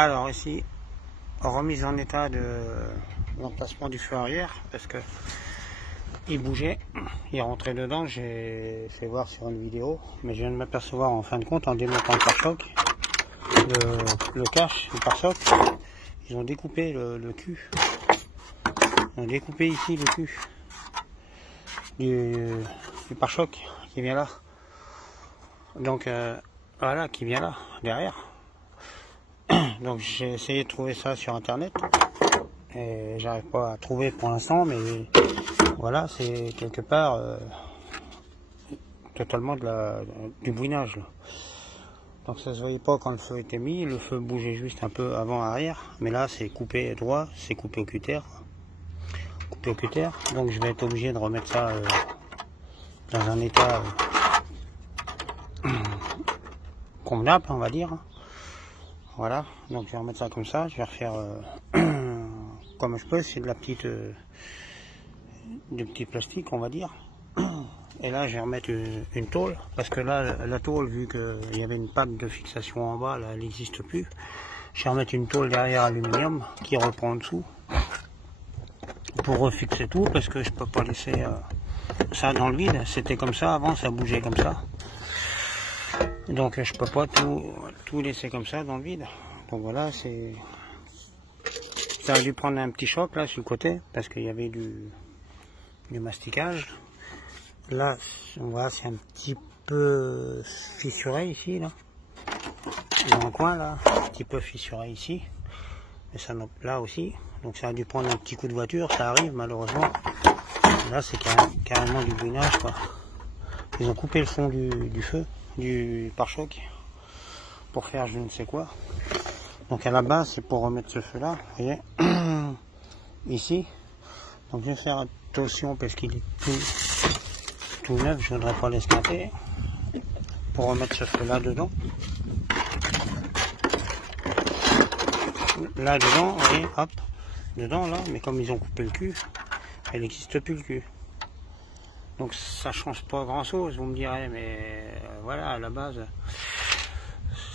Alors ici, remise en état de l'emplacement du feu arrière, parce que il bougeait, il rentrait dedans. J'ai fait voir sur une vidéo, mais je viens de m'apercevoir en fin de compte, en démontant le pare-choc, le cache, le pare-choc, ils ont découpé le cul. Ils ont découpé ici le cul du pare-choc qui vient là. Donc voilà, qui vient là, derrière. Donc j'ai essayé de trouver ça sur internet et j'arrive pas à trouver pour l'instant, mais voilà, c'est quelque part totalement du bouinage là. Donc ça se voyait pas quand le feu était mis, le feu bougeait juste un peu avant arrière, mais là c'est coupé droit, c'est coupé au cutter, donc je vais être obligé de remettre ça dans un état convenable, on va dire. Voilà, donc je vais remettre ça comme ça, je vais refaire comme je peux, c'est de la petite du petit plastique, on va dire. Et là je vais remettre une tôle, parce que là la tôle, vu qu'il y avait une panne de fixation en bas, là elle n'existe plus. Je vais remettre une tôle derrière aluminium qui reprend en dessous pour refixer tout, parce que je peux pas laisser ça dans le vide. C'était comme ça avant, ça bougeait comme ça. Donc je peux pas tout laisser comme ça dans le vide. Donc voilà, ça a dû prendre un petit choc là sur le côté, parce qu'il y avait du masticage. Là, on voit, c'est un petit peu fissuré ici, là. Dans le coin, là, un petit peu fissuré ici. Mais ça, là aussi. Donc ça a dû prendre un petit coup de voiture, ça arrive malheureusement. Là, c'est carrément du bouinage, quoi. Ils ont coupé le fond du feu, du pare-choc, pour faire je ne sais quoi. Donc à la base, c'est pour remettre ce feu-là, vous voyez, ici. Donc je vais faire attention parce qu'il est tout neuf, je ne voudrais pas l'esquinter, pour remettre ce feu-là dedans. Là dedans, vous voyez, hop, dedans là, mais comme ils ont coupé le cul, elle n'existe plus le cul. Donc ça change pas grand chose, vous me direz, mais voilà, à la base,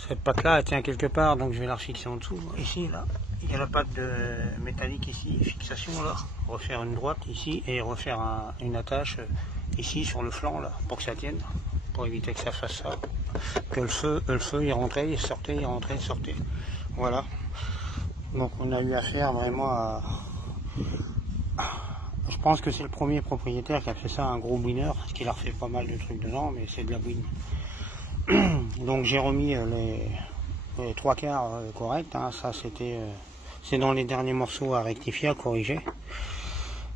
cette patte là elle tient quelque part, donc je vais la refixer en dessous. Ici, là, il y a la patte métallique ici, fixation là, refaire une droite ici et refaire une attache ici sur le flanc là, pour que ça tienne, pour éviter que ça fasse ça, que le feu il rentrait, il sortait, il rentrait, il sortait. Voilà. Donc on a eu affaire vraiment à... Je pense que c'est le premier propriétaire qui a fait ça, un gros bouineur, parce qu'il a refait pas mal de trucs dedans, mais c'est de la bouine. Donc j'ai remis les trois quarts corrects, hein. Ça c'est dans les derniers morceaux à rectifier, à corriger.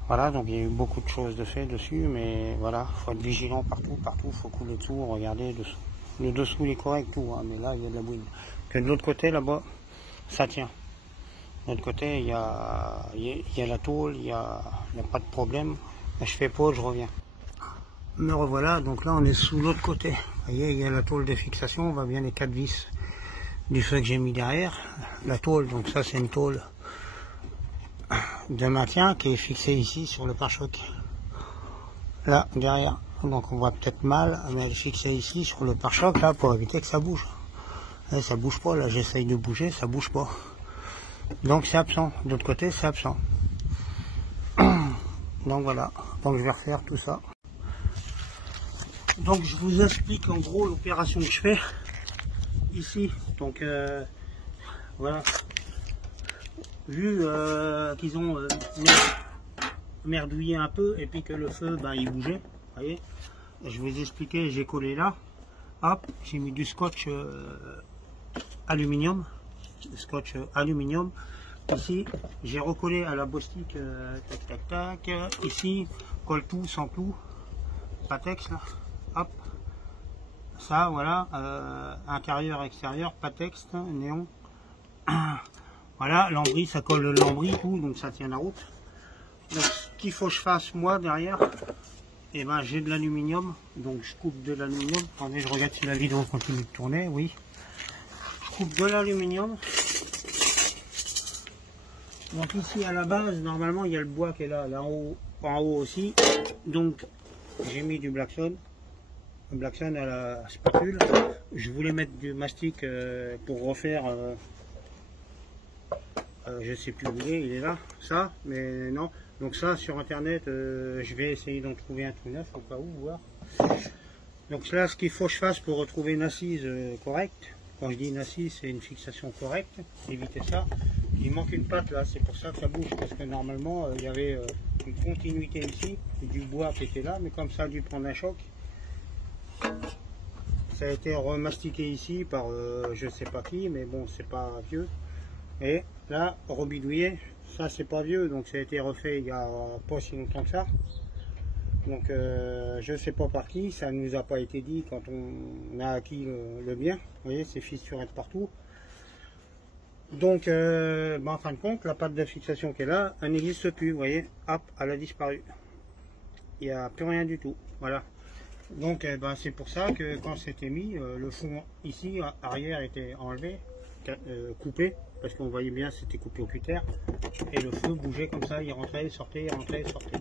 Voilà, donc il y a eu beaucoup de choses de fait dessus, mais voilà, faut être vigilant partout, faut couler dessous, regarder dessous. Le dessous il est correct tout, hein, mais là il y a de la bouine. Que de l'autre côté là-bas, ça tient. De l'autre côté, il y a la tôle, il n'y a pas de problème. Je fais pause, je reviens. Me revoilà, donc là on est sous l'autre côté. Vous voyez, il y a la tôle de fixation, on voit bien les 4 vis du feu que j'ai mis derrière. La tôle, donc ça c'est une tôle de maintien qui est fixée ici sur le pare-choc. Là, derrière. Donc on voit peut-être mal, mais elle est fixée ici sur le pare-choc, là, pour éviter que ça bouge. Là, ça bouge pas, là j'essaye de bouger, ça bouge pas. Donc c'est absent, de l'autre côté c'est absent. Donc voilà, donc je vais refaire tout ça. Donc je vous explique en gros l'opération que je fais ici. Donc voilà, vu qu'ils ont merdouillé un peu et puis que le feu il bougeait, vous voyez, je vais vous expliquer, j'ai collé là, hop, j'ai mis du scotch aluminium. Scotch aluminium. Ici, j'ai recollé à la bostique, tac tac tac. Ici, colle tout, sans tout, Patex là, hop. Ça, voilà, intérieur, extérieur, Patex, néon. Voilà, lambris, ça colle le lambris, tout, donc ça tient la route. Donc, ce qu'il faut que je fasse moi derrière, et ben j'ai de l'aluminium, donc je coupe de l'aluminium. Attendez, je regarde si la vidéo continue de tourner, oui. Coupe de l'aluminium. Donc ici à la base, normalement il y a le bois qui est là, en haut aussi. Donc j'ai mis du Blackson, à la spatule. Je voulais mettre du mastic pour refaire Je sais plus où il est là, ça, mais non. Donc ça, sur internet, je vais essayer d'en trouver un tout neuf au cas où, voir. Donc là, ce qu'il faut que je fasse pour retrouver une assise correcte, quand je dis une assise, c'est une fixation correcte, éviter ça. Il manque une patte là, c'est pour ça que ça bouge, parce que normalement, il y avait une continuité ici, et du bois qui était là, mais comme ça a dû prendre un choc, ça a été remastiqué ici par je sais pas qui, mais bon, c'est pas vieux. Et là, rebidouillé, ça c'est pas vieux, donc ça a été refait il y a pas si longtemps que ça. Donc je sais pas par qui, ça nous a pas été dit quand on a acquis le bien. Vous voyez, c'est fissuré de partout. Donc en fin de compte, la patte de fixation qui est là, elle n'existe plus, vous voyez, hop, elle a disparu. Il n'y a plus rien du tout, voilà. Donc c'est pour ça que quand c'était mis, le fond ici, arrière était enlevé, coupé, parce qu'on voyait bien c'était coupé au cutter, et le feu bougeait comme ça, il rentrait, il sortait, il rentrait, il sortait.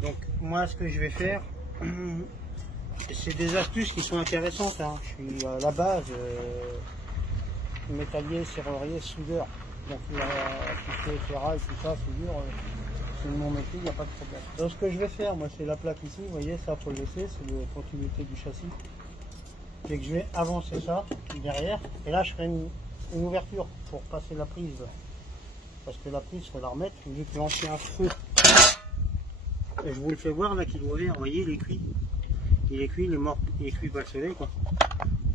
Donc moi ce que je vais faire, c'est des astuces qui sont intéressantes, hein. Je suis à la base métallier, serrurier, soudeur, donc tout ce qui est ferraille, tout ça, soudure, c'est mon métier, il n'y a pas de problème. Donc ce que je vais faire, moi c'est la plaque ici, vous voyez, ça faut le laisser, c'est la continuité du châssis. C'est que je vais avancer ça derrière, et là je ferai une ouverture pour passer la prise, parce que la prise il faut la remettre, vu que l'ancien feu, et je vous le fais voir là qu'il doit ouvert, vous voyez il est cuit, il est cuit, il est mort, il est cuit par le soleil quoi.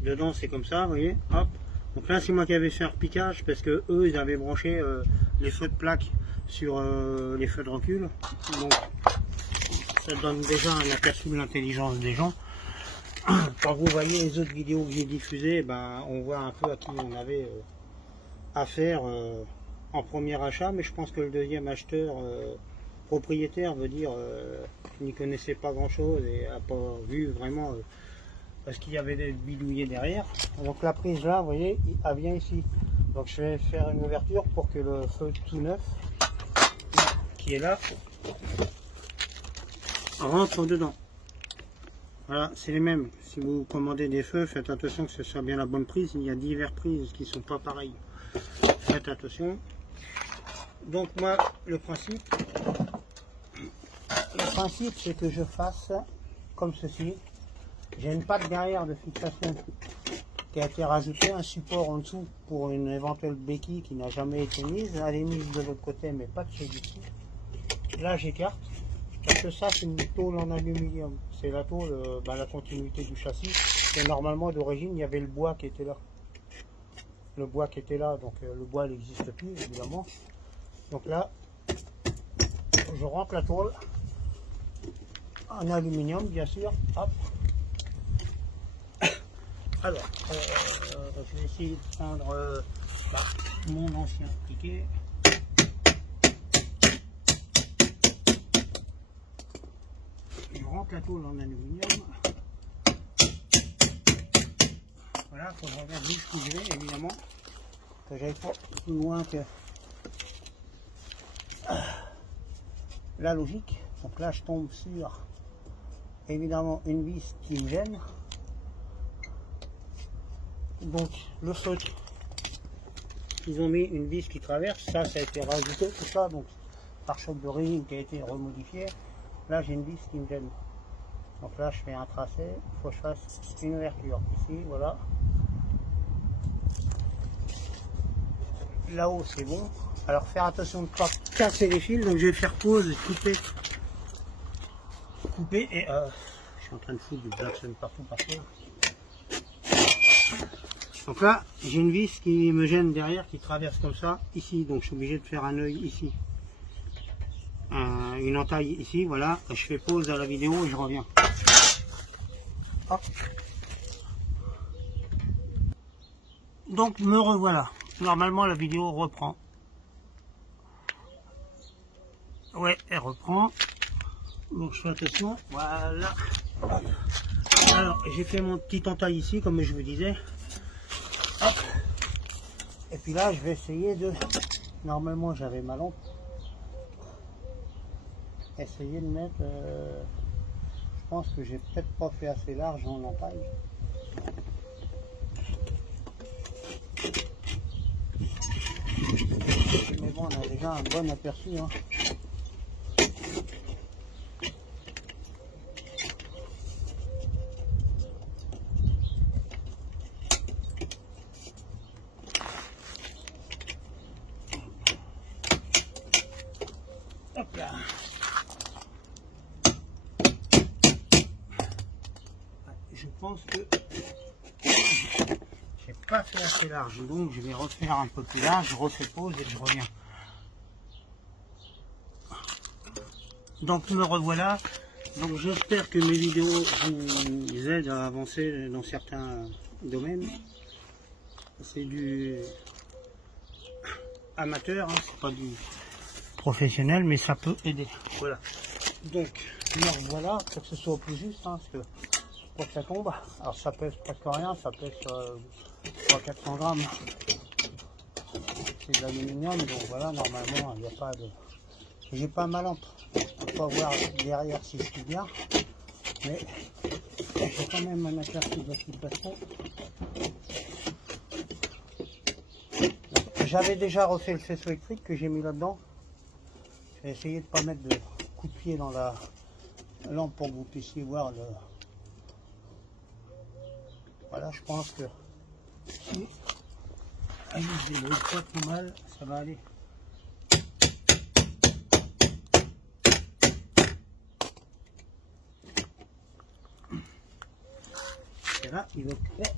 Dedans c'est comme ça, vous voyez, hop. Donc là c'est moi qui avais fait un repiquage, parce que eux ils avaient branché les feux de plaque sur les feux de recul, donc ça donne déjà un aperçu de l'intelligence des gens. Quand vous voyez les autres vidéos que j'ai diffusées, on voit un peu à qui on avait affaire en premier achat, mais je pense que le deuxième acheteur propriétaire veut dire qu'il n'y connaissait pas grand chose et n'a pas vu vraiment parce qu'il y avait des bidouillés derrière. Donc la prise là, vous voyez, elle vient ici. Donc je vais faire une ouverture pour que le feu tout neuf qui est là rentre dedans. Voilà, c'est les mêmes. Si vous commandez des feux, faites attention que ce soit bien la bonne prise. Il y a diverses prises qui ne sont pas pareilles. Faites attention. Donc moi, le principe c'est que je fasse comme ceci. J'ai une patte derrière de fixation qui a été rajoutée, un support en dessous pour une éventuelle béquille qui n'a jamais été mise. Elle est mise de l'autre côté, mais pas de celui-ci. Là, j'écarte. Parce que ça, c'est une tôle en aluminium. C'est la tôle, la continuité du châssis. Et normalement, d'origine, il y avait le bois qui était là. Le bois qui était là, donc le bois n'existe plus, évidemment. Donc là, je rentre la tôle en aluminium, bien sûr. Hop. Alors, je vais essayer de prendre mon ancien piquet. Je rentre la tôle en aluminium. Voilà, il faut que je regarde jusqu'où je vais, évidemment, que j'aille pas plus loin que la logique. Donc là, je tombe sur, évidemment, une vis qui me gêne. Donc, le feutre, ils ont mis une vis qui traverse, ça a été rajouté, tout ça, donc par choc de résine qui a été remodifié. Là, j'ai une vis qui me gêne. Donc là, je fais un tracé, il faut que je fasse une ouverture. Ici, voilà. Là-haut, c'est bon. Alors, faire attention de ne pas casser les fils. Donc, je vais faire pause, couper. Couper et... je suis en train de foutre du klaxon partout. Donc là, j'ai une vis qui me gêne derrière, qui traverse comme ça, ici. Donc, je suis obligé de faire un œil ici. Une entaille ici, voilà. Je fais pause à la vidéo et je reviens. Hop. Donc me revoilà. Normalement la vidéo reprend. Ouais, elle reprend. Donc je fais attention. Voilà. Alors j'ai fait mon petit entaille ici, comme je vous disais. Hop. Et puis là je vais essayer de... Normalement j'avais ma lampe. Essayer de mettre... je pense que j'ai peut-être pas fait assez large en entaille. on a déjà un bon aperçu. Hein. Hop là. Je pense que j'ai pas fait assez large, donc je vais refaire un peu plus large, je refais pause et je reviens. Donc me revoilà. Donc j'espère que mes vidéos vous aident à avancer dans certains domaines. C'est du amateur, hein, c'est pas du professionnel, mais ça peut aider. Voilà. Donc me revoilà pour que ce soit au plus juste, hein, parce que pour que ça tombe. Alors ça pèse presque rien, ça pèse 300-400 grammes. C'est de l'aluminium, donc voilà, normalement il n'y a pas de... J'ai pas ma lampe pour voir derrière si je suis bien, mais j'ai quand même un aperçu de la situation. J'avais déjà refait le faisceau électrique que j'ai mis là-dedans. Je vais essayer de ne pas mettre de coup de pied dans la lampe pour que vous puissiez voir le... Voilà, je pense que si elle ne débrouille pas trop mal, ça va aller. Et là, il va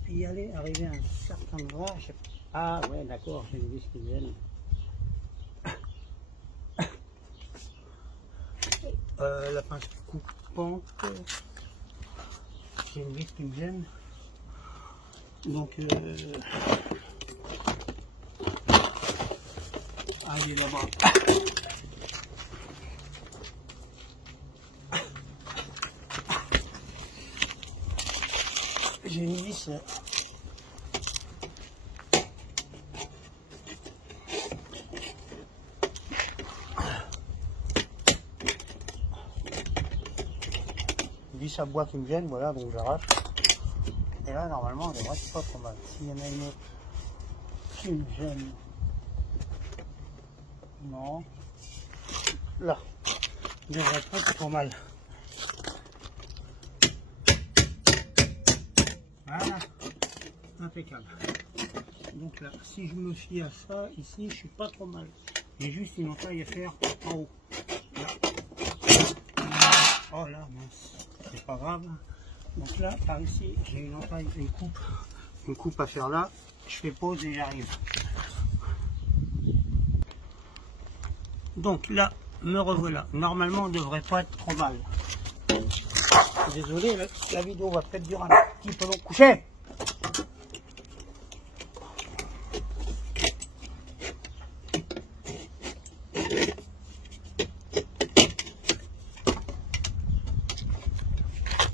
y aller, arriver à un certain endroit. Ah ouais, d'accord, j'ai une vis qui me gêne. La pince coupante, j'ai une vis qui me gêne. Donc, allez là-bas. J'ai une vis. Vis à bois qui me gêne, voilà, donc j'arrache. Et là, normalement, elle devrait être pas trop mal. S'il y en a une autre qui me gêne, non. Là, elle devrait pas être trop mal. Voilà, impeccable. Donc là, si je me fie à ça, ici, je suis pas trop mal. J'ai juste une entaille à faire en haut. Là. Oh là, mince, c'est pas grave. Donc là, par ici, j'ai une entaille, une coupe à faire là. Je fais pause et j'arrive. Donc là, me revoilà. Normalement, on ne devrait pas être trop mal. Désolé, la vidéo va peut-être durer un petit peu long. Couché!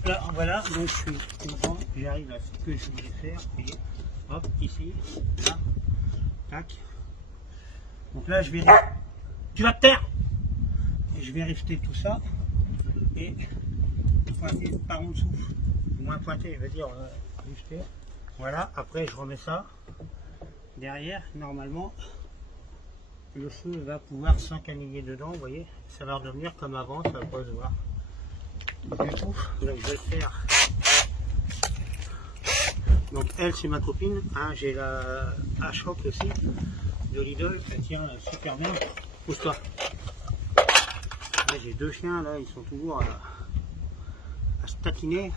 Là, voilà, donc je suis content, j'arrive à ce que je voulais faire, et hop, ici, là, tac. Donc là, je vais... Tu vas te taire! Et je vais rifter tout ça, et pointer par en dessous, moins pointer, je veux dire rifter. Voilà, après je remets ça derrière, normalement, le feu va pouvoir s'encaniller dedans, vous voyez, ça va redevenir comme avant, ça va pas se voir. Du tout, donc je vais le faire. Donc elle c'est ma copine, hein, j'ai la H-Rock aussi de Lidl, elle tient super bien. Pousse-toi. J'ai deux chiens là, ils sont toujours à se tatiner.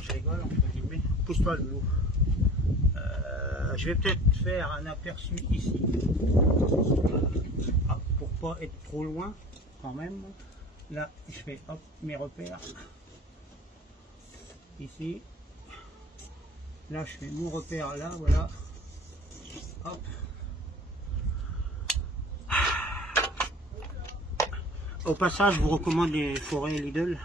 Je rigole, pousse-toi le loup. Je vais peut-être faire un aperçu ici, pour pas être trop loin quand même. Là, je fais hop, mes repères. Ici. Là, je fais mon repère là, voilà. Hop. Au passage, je vous recommande les forêts Lidl,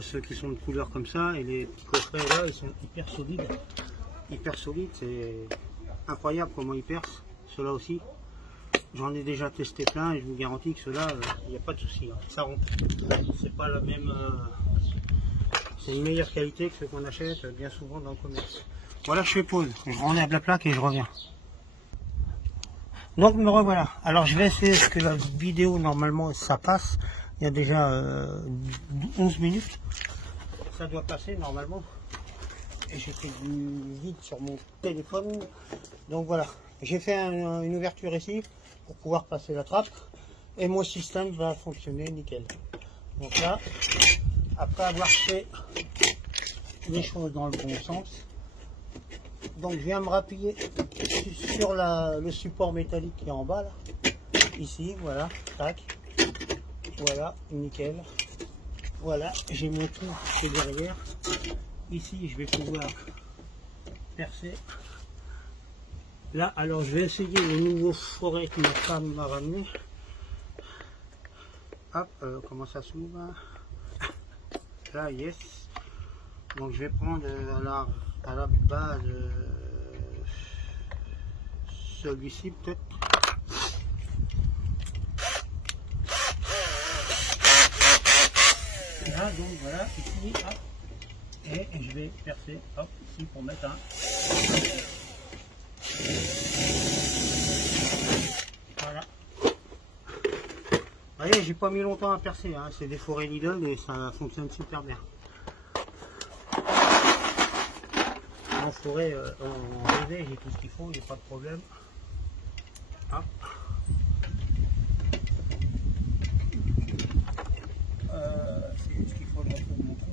ceux qui sont de couleur comme ça, et les petits coffrets là, ils sont hyper solides. Hyper solides, c'est incroyable comment ils percent. Ceux-là aussi. J'en ai déjà testé plein et je vous garantis que ceux-là, il n'y a pas de souci, hein. Ça rompt. C'est pas la même. C'est une meilleure qualité que ceux qu'on achète bien souvent dans le commerce. Voilà, je fais pause. Je renlève la plaque et je reviens. Donc me revoilà. Alors je vais essayer que la vidéo normalement ça passe. Il y a déjà 11 minutes. Ça doit passer normalement. Et j'ai fait du vide sur mon téléphone. Donc voilà. J'ai fait une ouverture ici pour pouvoir passer la trappe. Et mon système va fonctionner nickel. Donc là, après avoir fait les choses dans le bon sens, donc je viens me rappuyer sur le support métallique qui est en bas là. Ici, voilà, tac. Voilà, nickel. Voilà, j'ai mon trou qui est derrière. Ici, je vais pouvoir percer. Là, alors je vais essayer le nouveau foret que ma femme m'a ramené. Hop, comment ça s'ouvre? Là, yes. Donc je vais prendre à la base celui-ci peut-être. Là, donc voilà, ici, hop. Et je vais percer, hop, ici pour mettre un. Voilà. Vous voyez, j'ai pas mis longtemps à percer, hein. C'est des forêts Lidl et ça fonctionne super bien. En forêt, en rivet, j'ai tout ce qu'il faut, il n'y a pas de problème. Hop. C'est ce qu'il faut, je retrouve mon trou.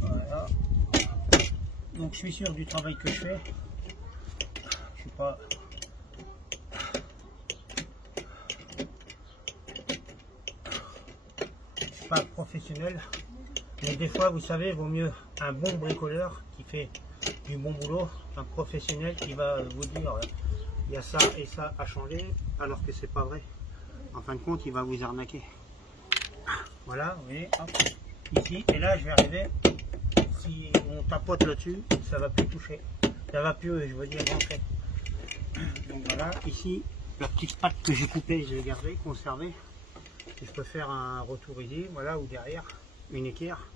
Voilà. Donc je suis sûr du travail que je fais. Je suis pas. Pas professionnel, mais des fois vous savez vaut mieux un bon bricoleur qui fait du bon boulot qu'un professionnel qui va vous dire il y a ça et ça à changer alors que c'est pas vrai. En fin de compte il va vous arnaquer. Voilà, vous voyez, hop, ici et là je vais arriver, si on tapote là dessus ça va plus toucher, ça va plus, je veux dire, rentrer. Donc voilà, ici la petite patte que j'ai coupée je l'ai gardée, conservée. Je peux faire un retour ici, voilà, ou derrière, une équerre.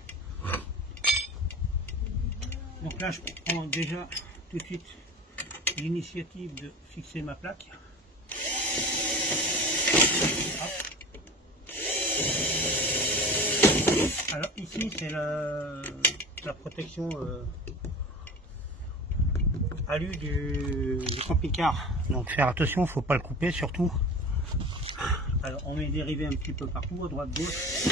Donc là, je prends déjà tout de suite l'initiative de fixer ma plaque. Hop. Alors ici, c'est la protection alu du camping-car. Donc faire attention, il ne faut pas le couper surtout. Alors on met des rivets un petit peu partout, à droite, gauche.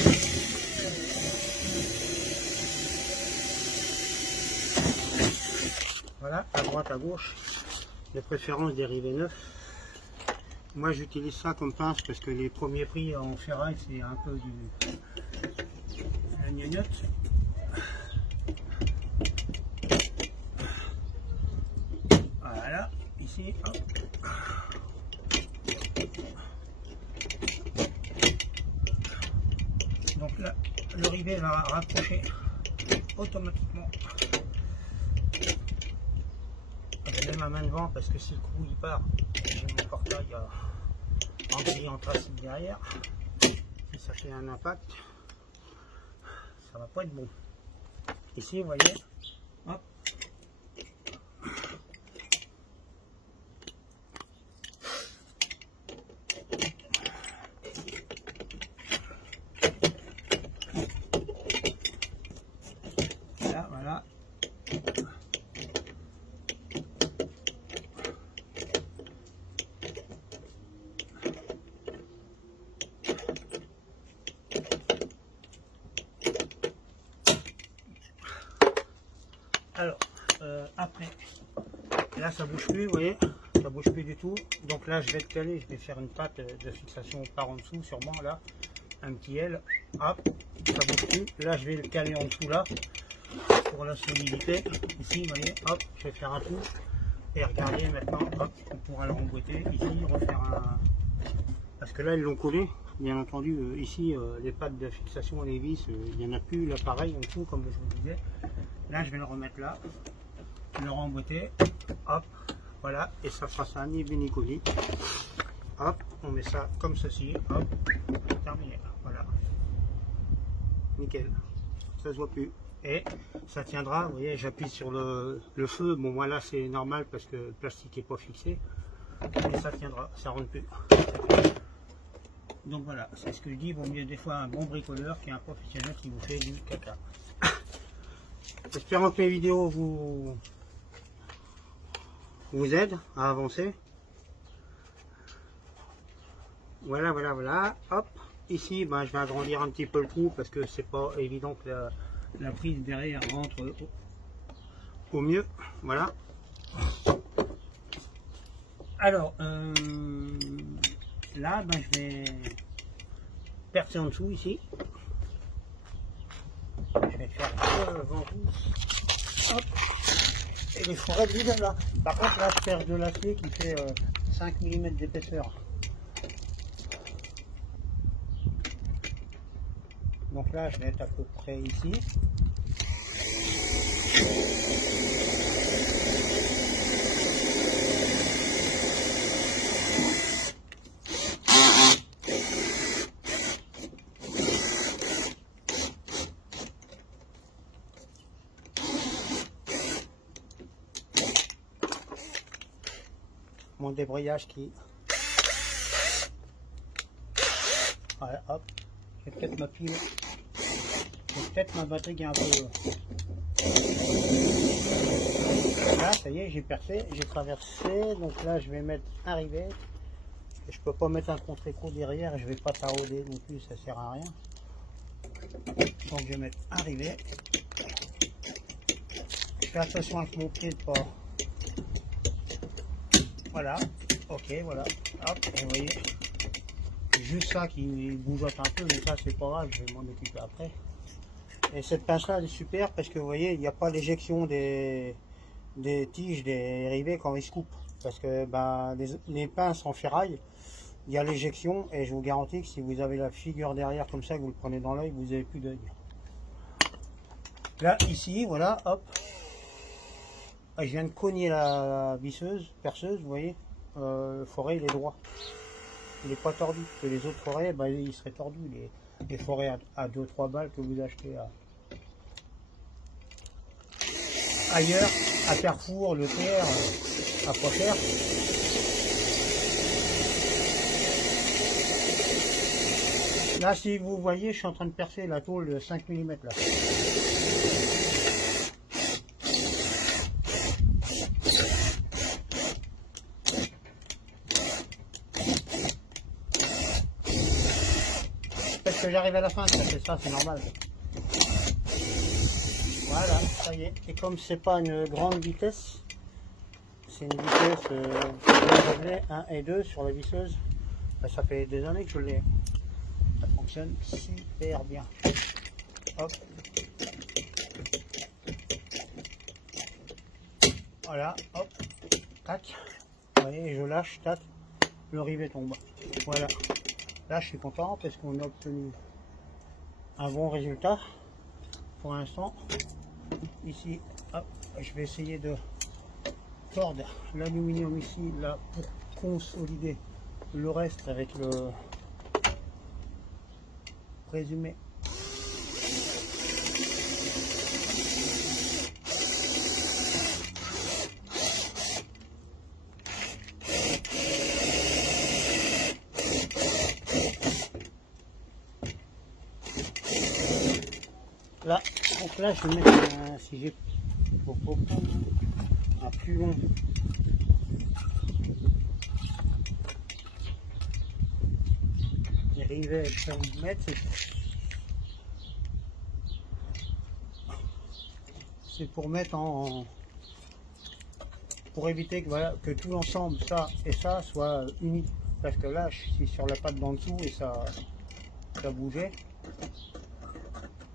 Voilà, à droite, à gauche. De préférence des rivets neufs. Moi j'utilise ça comme pince parce que les premiers prix en ferraille c'est un peu la gnognotte. Voilà, ici, hop. Donc là, le rivet va rapprocher automatiquement. Je mets ma main devant parce que si le coup il part, j'ai mon portail en gris anthracite derrière. Si ça fait un impact, ça va pas être bon. Ici, vous voyez, hop. Voilà. Alors, après, là ça bouge plus, vous voyez, ça bouge plus du tout. Donc là je vais le caler, je vais faire une patte de fixation par en dessous, sûrement là, un petit L, hop, ça bouge plus. Là je vais le caler en dessous là. Pour la solidité, ici, vous voyez, hop, je vais faire un trou et regardez maintenant, hop, on pourra le remboîter ici, refaire un. Parce que là, ils l'ont collé, bien entendu, ici, les pattes de fixation, les vis, il n'y en a plus l'appareil en dessous, comme je vous disais. Là, je vais le remettre là, le remboîter, hop, voilà, et ça fera ça ni vu ni collé. Hop, on met ça comme ceci, hop, terminé, voilà, nickel, ça se voit plus. et ça tiendra. Vous voyez, j'appuie sur le feu. Bon, moi là c'est normal parce que le plastique n'est pas fixé, et ça tiendra, ça rentre plus. Donc voilà, c'est ce que je dis, il vaut mieux des fois un bon bricoleur qu'un professionnel qui vous fait du caca. Espérons que mes vidéos vous aident à avancer. Voilà, voilà, voilà. Hop, ici, ben, je vais agrandir un petit peu le trou parce que c'est pas évident que la prise derrière rentre au mieux. Voilà. Alors, là, ben, je vais percer en dessous ici. Je vais faire le ventouse. Hop. Et les forêts vides là. Par contre, là, je perce de l'acier qui fait 5 mm d'épaisseur. Donc là, je vais être à peu près ici. Mon débrayage qui... Voilà, hop. J'ai peut-être ma pile. J'ai peut-être ma batterie qui est un peu... Là, ça y est, j'ai percé, j'ai traversé. Donc là, je vais mettre un rivet. Je peux pas mettre un contre-écrou derrière. Je vais pas tarauder non plus, ça sert à rien. Donc je vais mettre un rivet. Je fais attention avec mon pied de pas... Voilà, ok, voilà, hop, vous voyez, juste ça qui bougeote un peu, mais ça c'est pas grave, je vais m'en occuper après. Et cette pince là elle est super parce que vous voyez, il n'y a pas l'éjection des tiges, des rivets quand ils se coupent. Parce que ben, les pinces en ferraille, il y a l'éjection et je vous garantis que si vous avez la figure derrière comme ça, que vous le prenez dans l'œil, vous n'avez plus d'œil. Là, ici, voilà, hop. Je viens de cogner la visseuse, perceuse, vous voyez, le forêt il est droit, il n'est pas tordu, que les autres forêts, ben, il serait tordu, les forêts à 2-3 balles que vous achetez ailleurs, à Carrefour, Leclerc, à Poitiers. Là si vous voyez, je suis en train de percer la tôle de 5 mm là. Parce que j'arrive à la fin, ça fait ça, c'est normal. Voilà, ça y est. Et comme c'est pas une grande vitesse, c'est une vitesse 1 et 2 sur la visseuse, ben, ça fait des années que je l'ai. Ça fonctionne super bien. Hop. Voilà, hop, tac. Vous voyez, je lâche, tac, le rivet tombe. Voilà. Là, je suis content parce qu'on a obtenu un bon résultat pour l'instant. Ici, hop, je vais essayer de tordre l'aluminium ici, là, pour consolider le reste avec le présumé. Là, donc là, je vais mettre un, si j'ai un plus long. Les rivets ça vous mettre, c'est pour mettre en pour éviter que voilà que tout l'ensemble ça et ça soit uni. Parce que là, je suis sur la patte d'en dessous et ça bougeait.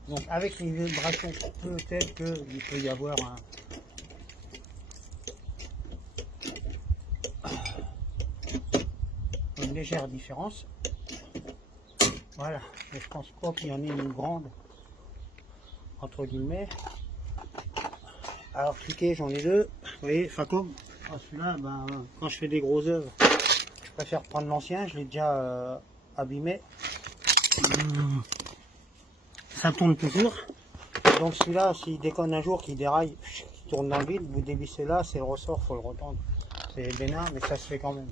Donc avec les vibrations, peut-être qu'il peut y avoir une légère différence. Voilà, mais je pense pas qu'il y en ait une grande, entre guillemets. Alors cliquez, j'en ai deux. Vous voyez, enfin comme celui-là, ben, quand je fais des gros œuvres, je préfère prendre l'ancien, je l'ai déjà abîmé. Ça tourne toujours. Donc celui-là, s'il déconne un jour, qu'il déraille, qu'il tourne dans le vide, vous dévissez là, c'est le ressort, faut le retendre. C'est bénin, mais ça se fait quand même.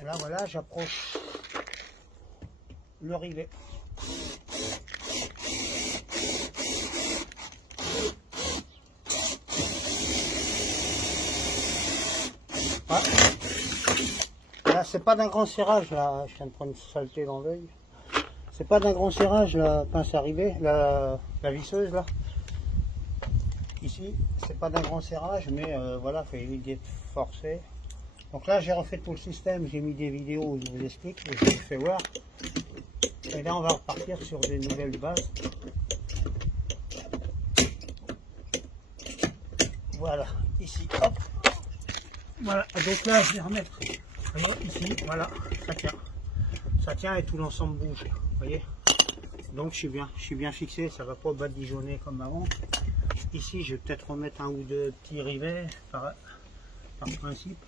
Et là, voilà, j'approche le rivet. Ah. Là, c'est pas d'un grand serrage, là, je viens de prendre une saleté dans l'œil. C'est pas d'un grand serrage, la pince à rivet, la visseuse, là. Ici, c'est pas d'un grand serrage, mais voilà, il faut éviter de forcer. Donc là, j'ai refait tout le système, j'ai mis des vidéos où je vous explique, et je vous fais voir. Et là, on va repartir sur des nouvelles bases. Voilà, ici, hop. Voilà, donc là, je vais remettre, vous voyez, ici, voilà, ça tient. Ça tient et tout l'ensemble bouge, vous voyez. Donc je suis bien fixé, ça va pas badigeonner comme avant. Ici, je vais peut-être remettre un ou deux petits rivets par principe.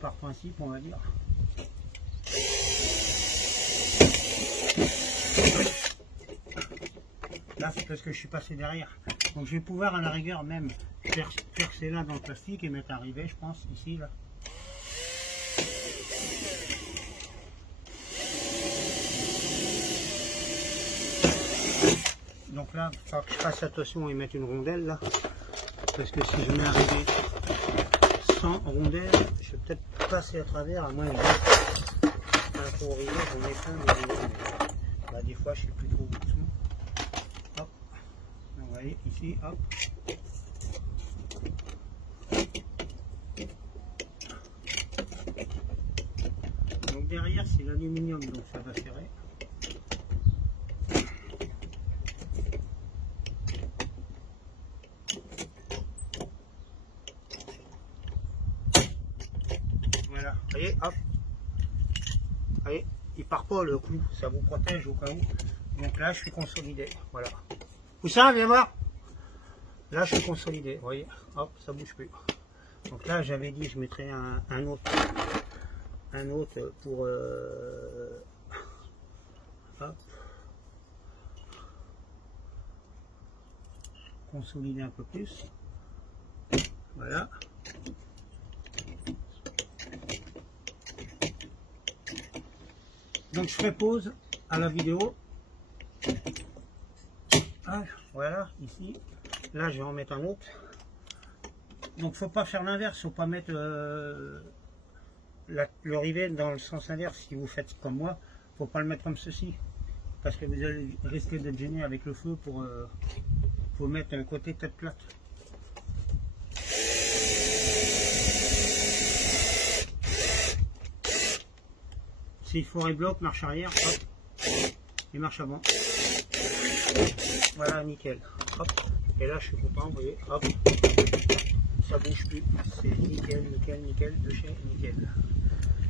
Par principe, on va dire. Là, c'est parce que je suis passé derrière. Donc je vais pouvoir à la rigueur même percer là dans le plastique et mettre un rivet, je pense, ici, là. Donc là, il faut que je fasse attention et mettre une rondelle là. Parce que si je mets un rivet sans rondelle, je vais peut-être passer à travers, à moins que un gros rivet, j'en ai plein de rivets. Là, des fois, je ne sais plus trop où ils sont. Hop. Donc, vous voyez, ici, hop. Donc derrière, c'est l'aluminium, donc ça va serrer. Voilà, vous voyez, hop. Vous voyez, il part pas le clou, ça vous protège au cas où. Donc là, je suis consolidé, voilà. Où ça, viens voir. Là, je suis consolidé, vous voyez, hop, ça bouge plus. Donc là, j'avais dit, je mettrais un autre pour hop, consolider un peu plus. Voilà. Donc je ferai pause à la vidéo. Ah, voilà, ici. Là, je vais en mettre un autre. Donc faut pas faire l'inverse, faut pas mettre le rivet dans le sens inverse. Si vous faites comme moi, faut pas le mettre comme ceci, parce que vous allez risquer d'être gêné avec le feu. Faut mettre un côté tête plate. S'il faut bloc, marche arrière, hop, et marche avant. Voilà, nickel. Hop. Et là, je suis content, vous voyez, hop. Ça bouge plus, c'est nickel, nickel, nickel, de chez nickel.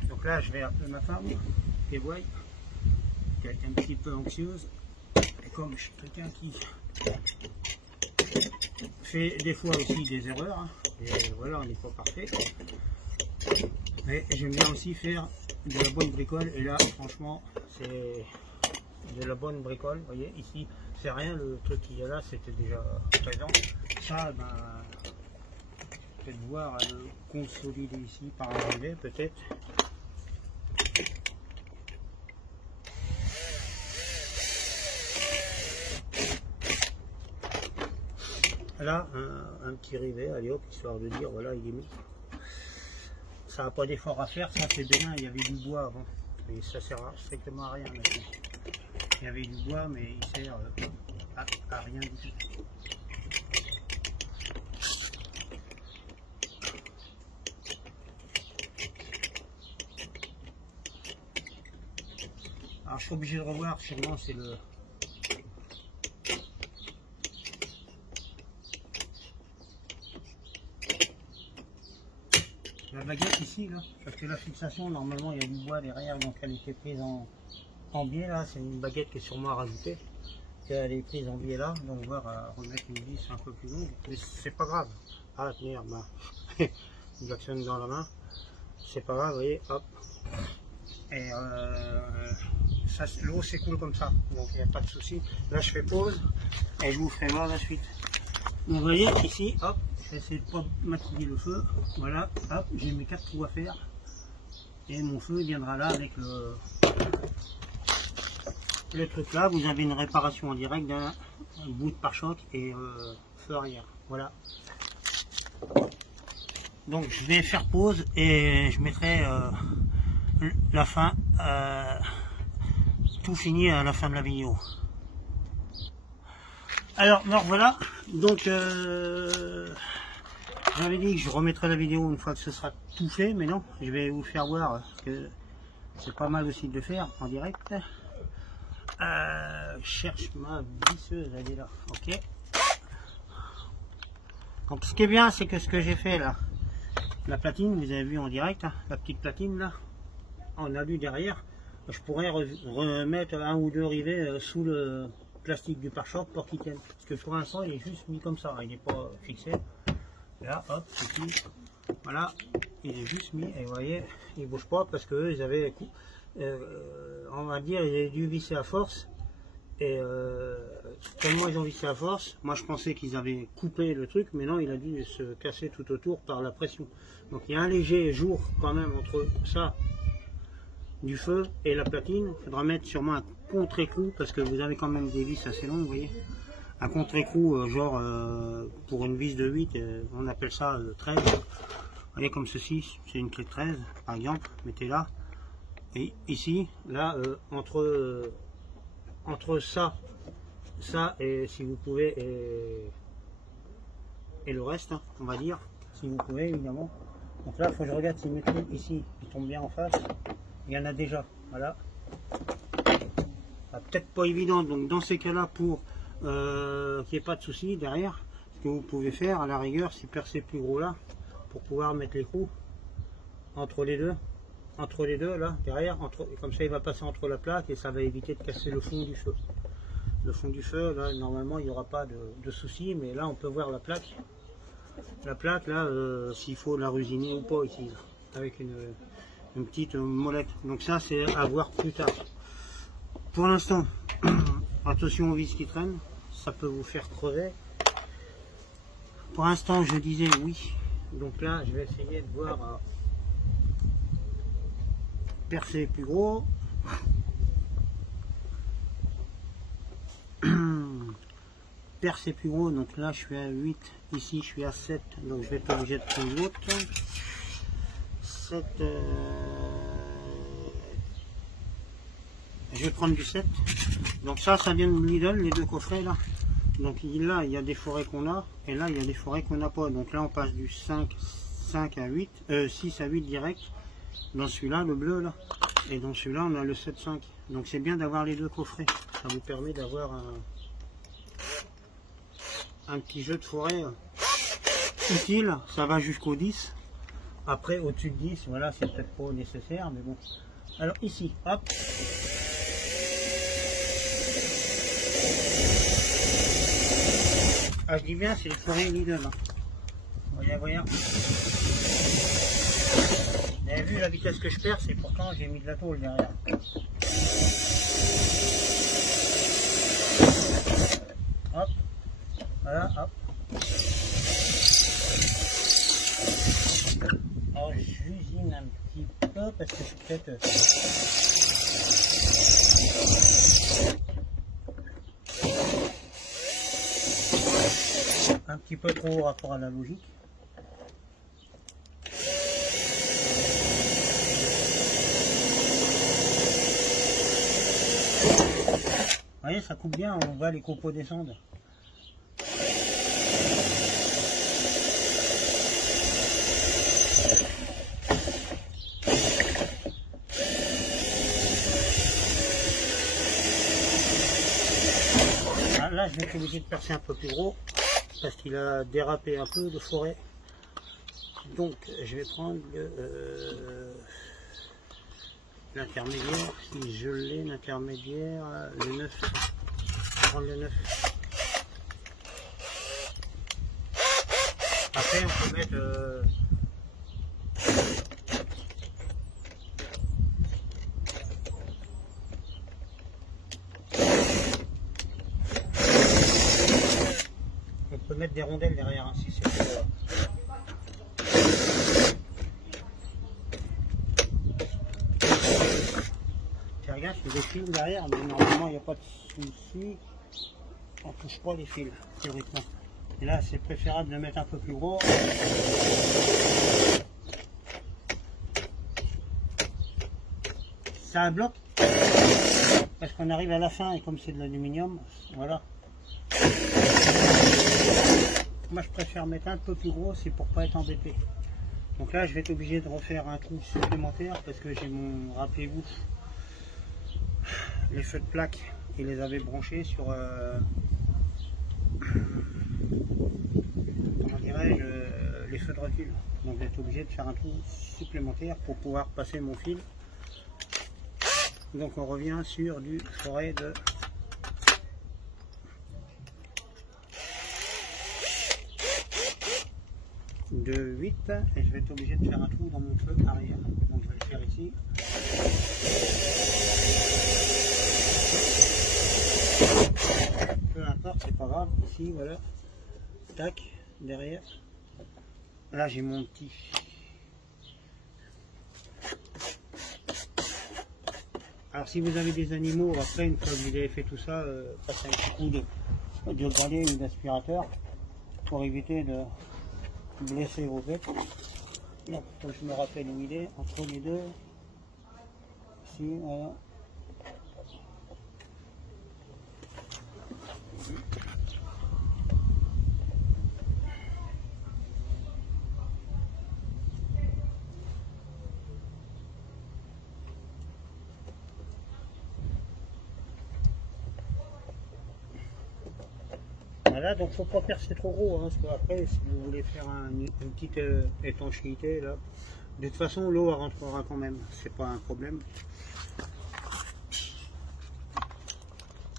Donc là, je vais appeler ma femme, et voyez, qui est un petit peu anxieuse, et comme je suis quelqu'un qui fait des fois aussi des erreurs, hein, et voilà, on n'est pas parfait, mais j'aime bien aussi faire de la bonne bricole, et là, franchement, c'est de la bonne bricole, vous voyez, ici, c'est rien, le truc qu'il y a là, c'était déjà présent, ça, ben, peut-être voir à le consolider ici par un rivet peut-être. Là un petit rivet, allez hop, histoire de dire voilà, il est mis. Ça n'a pas d'effort à faire, ça c'est bénin, il y avait du bois avant, mais ça sert strictement à rien maintenant. Il y avait du bois mais il sert à rien du tout. Alors je suis obligé de revoir, sûrement c'est le... La baguette ici, là, parce que la fixation, normalement il y a du bois derrière, donc elle était prise en biais là, c'est une baguette qui est sûrement à rajouter. Elle est prise en biais là, donc on va remettre une vis un peu plus longue, mais c'est pas grave. Ah merde, il actionne dans la main, c'est pas grave, vous voyez, hop. Et l'eau s'écoule comme ça, donc il n'y a pas de souci. Là je fais pause et je vous ferai voir la suite. Donc vous voyez ici, hop, je vais essayer de ne pas maquiller le feu. Voilà, hop, j'ai mes 4 trous à faire. Et mon feu viendra là avec le truc là. Vous avez une réparation en direct d'un bout de pare-choc et feu arrière. Voilà. Donc je vais faire pause et je mettrai la fin, tout fini à la fin de la vidéo. Alors voilà, donc j'avais dit que je remettrai la vidéo une fois que ce sera tout fait, mais non, je vais vous faire voir que c'est pas mal aussi de le faire en direct. Je cherche ma visseuse, elle est là, ok. Donc ce qui est bien, c'est que ce que j'ai fait là, la platine, vous avez vu en direct, hein, la petite platine là, en alu derrière, je pourrais remettre un ou deux rivets sous le plastique du pare-choc pour qu'il tienne. Parce que pour l'instant, il est juste mis comme ça, il n'est pas fixé. Là, hop, ici, voilà, il est juste mis, et vous voyez, il ne bouge pas parce que ils avaient, on va dire, ils avaient dû visser à force. Et tellement ils ont vissé à force, moi je pensais qu'ils avaient coupé le truc, mais non, il a dû se casser tout autour par la pression. Donc il y a un léger jour quand même entre ça, du feu et la platine. Il faudra mettre sûrement un contre-écrou parce que vous avez quand même des vis assez longues, vous voyez. Un contre-écrou genre pour une vis de 8, on appelle ça 13. Vous voyez comme ceci, c'est une clé de 13 par exemple, mettez là. Et ici, là, entre ça et si vous pouvez et le reste, hein, on va dire, si vous pouvez évidemment. Donc là, il faut que je regarde si mes trous ici, ils tombent bien en face. Il y en a déjà, voilà. Peut-être pas évident, donc dans ces cas-là, pour qu'il n'y ait pas de souci derrière, ce que vous pouvez faire à la rigueur, c'est percer plus gros là, pour pouvoir mettre l'écrou entre les deux là, derrière, comme ça il va passer entre la plaque et ça va éviter de casser le fond du feu. Le fond du feu, là, normalement il n'y aura pas de souci, mais là on peut voir la plaque. La plaque, là, s'il faut la rusiner ou pas ici, là, avec une petite molette. Donc ça c'est à voir plus tard. Pour l'instant, attention aux vis qui traînent, ça peut vous faire crever. Pour l'instant je disais oui, donc là je vais essayer de voir percer plus gros. Percer plus gros, donc là je suis à 8, ici je suis à 7, donc je vais être obligé de prendre l'autre. 7, je vais prendre du 7. Donc ça vient de Lidl, les deux coffrets là. Donc là il y a des forêts qu'on a, et là il y a des forêts qu'on n'a pas. Donc là on passe du 5 à 8, 6 à 8 direct. Dans celui-là, le bleu là, et dans celui-là on a le 7.5. Donc c'est bien d'avoir les deux coffrets, ça vous permet d'avoir un petit jeu de forêt utile. Ça va jusqu'au 10. Après au-dessus de 10, voilà, c'est peut-être pas nécessaire, mais bon. Alors ici, hop. Ah, je dis bien, c'est les forêts Lidl. Hein. Voyez. Vous avez vu la vitesse que je perds, c'est pourtant j'ai mis de la tôle derrière. Hop, voilà, hop. Alors j'usine un petit peu parce que je suis peut-être... un petit peu trop au rapport à la logique. Vous voyez, ça coupe bien, on voit les copeaux descendre. Ah, là, je vais être obligé de percer un peu plus gros parce qu'il a dérapé un peu de forêt. Donc, je vais prendre l'intermédiaire, si je l'ai, l'intermédiaire, le 9. Je vais prendre le 9. Après, on peut mettre... 9 peut mettre des rondelles derrière, hein, si c'est Faire gaffe, il y a des fils derrière, mais normalement il n'y a pas de souci. On ne touche pas les fils, théoriquement. Et là, c'est préférable de mettre un peu plus gros. Ça bloque parce qu'on arrive à la fin et comme c'est de l'aluminium, voilà. Moi je préfère mettre un peu plus gros, c'est pour pas être embêté. Donc là je vais être obligé de refaire un trou supplémentaire parce que j'ai mon, rappelez-vous, les feux de plaque, ils les avaient branchés sur comment dirais-je, les feux de recul. Donc je vais être obligé de faire un trou supplémentaire pour pouvoir passer mon fil. Donc on revient sur du forêt de 8 et je vais être obligé de faire un trou dans mon feu arrière. Donc je vais le faire ici. Peu importe, c'est pas grave. Ici, voilà. Tac, derrière. Là j'ai mon petit. Alors si vous avez des animaux, après une fois que vous avez fait tout ça, passez un petit coup de balai ou d'aspirateur pour éviter de blesser vos bêtes. Donc faut que je me rappelle où il est, entre les deux. Ici, voilà. Voilà, donc faut pas percer trop gros, hein, parce qu'après si vous voulez faire une petite étanchéité là, de toute façon l'eau rentrera quand même, c'est pas un problème.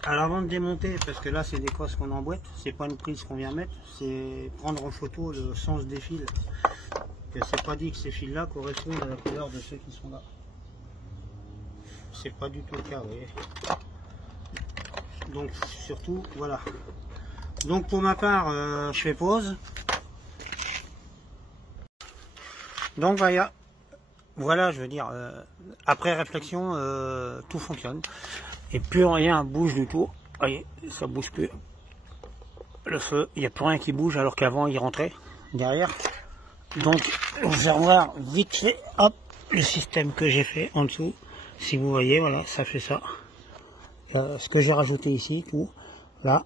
Alors avant de démonter, parce que là c'est des cosses qu'on emboîte, c'est pas une prise qu'on vient mettre, c'est prendre en photo le sens des fils. C'est pas dit que ces fils là correspondent à la couleur de ceux qui sont là. C'est pas du tout le cas, vous voyez. Donc surtout, voilà. Donc pour ma part, je fais pause. Donc voilà, je veux dire, après réflexion, tout fonctionne. Et plus rien bouge du tout. Vous voyez, ça bouge plus. Le feu, il n'y a plus rien qui bouge alors qu'avant il rentrait derrière. Donc vous allez voir vite fait, hop, le système que j'ai fait en dessous. Si vous voyez, voilà, ça fait ça. Ce que j'ai rajouté ici, tout, là.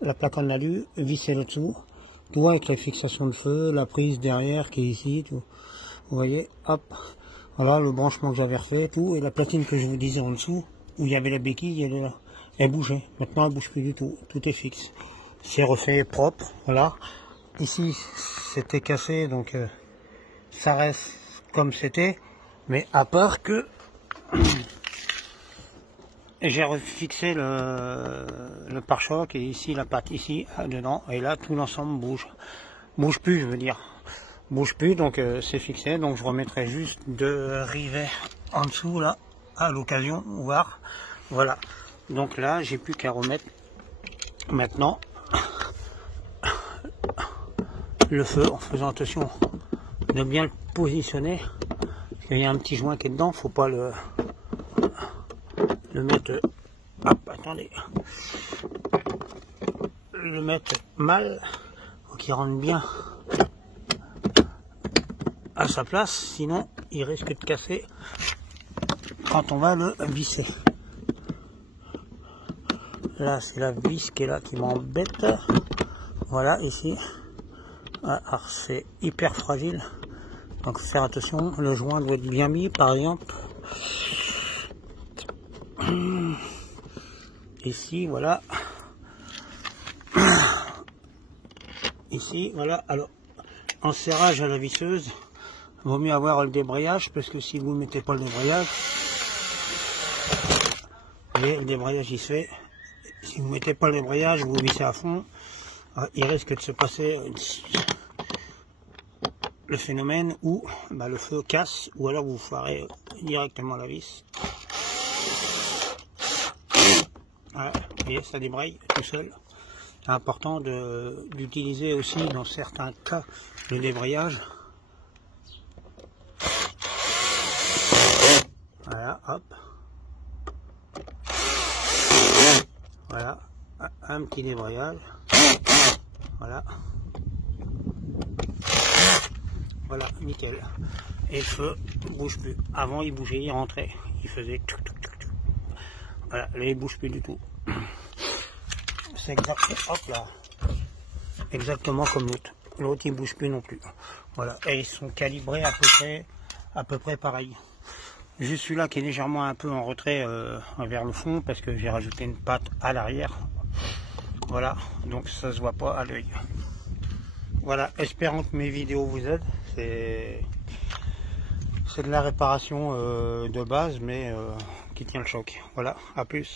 La plaque en alu, vissée là-dessous, tout avec la fixation de feu, la prise derrière qui est ici, tout. Vous voyez, hop, voilà le branchement que j'avais refait, tout, et la platine que je vous disais en dessous, où il y avait la béquille, elle bougeait. Maintenant elle bouge plus du tout, tout est fixe. C'est refait propre, voilà. Ici c'était cassé, donc ça reste comme c'était, mais à part que j'ai refixé le pare-choc et ici la patte ici dedans et là tout l'ensemble bouge plus, je veux dire, bouge plus, donc c'est fixé. Donc je remettrai juste deux rivets en dessous là à l'occasion, voir. Voilà, donc là j'ai plus qu'à remettre maintenant le feu en faisant attention de bien le positionner parce qu'il y a un petit joint qui est dedans, faut pas le mettre, hop, attendez, le mettre mal, faut qu'il rentre bien à sa place, sinon il risque de casser quand on va le visser. Là c'est la vis qui est là qui m'embête, voilà ici, alors c'est hyper fragile, donc faire attention, le joint doit être bien mis par exemple. Ici, voilà. Ici, voilà. Alors, en serrage à la visseuse, vaut mieux avoir le débrayage, parce que si vous ne mettez pas le débrayage, et le débrayage il se fait. Si vous ne mettez pas le débrayage, vous vissez à fond, il risque de se passer le phénomène où le feu casse, ou alors vous foirez directement la vis. Voilà, vous voyez, ça débraye tout seul. C'est important d'utiliser aussi dans certains cas le débrayage. Voilà, hop. Voilà, un petit débrayage. Voilà. Voilà, nickel. Et le feu ne bouge plus. Avant, il bougeait, il rentrait. Il faisait tout. Voilà, là, il bouge plus du tout. C'est exactement comme l'autre. L'autre, il bouge plus non plus. Voilà, et ils sont calibrés à peu près pareil. Juste celui-là qui est légèrement un peu en retrait vers le fond parce que j'ai rajouté une patte à l'arrière. Voilà, donc ça se voit pas à l'œil. Voilà, espérons que mes vidéos vous aident. C'est de la réparation de base, mais qui tient le choc. Voilà, à plus.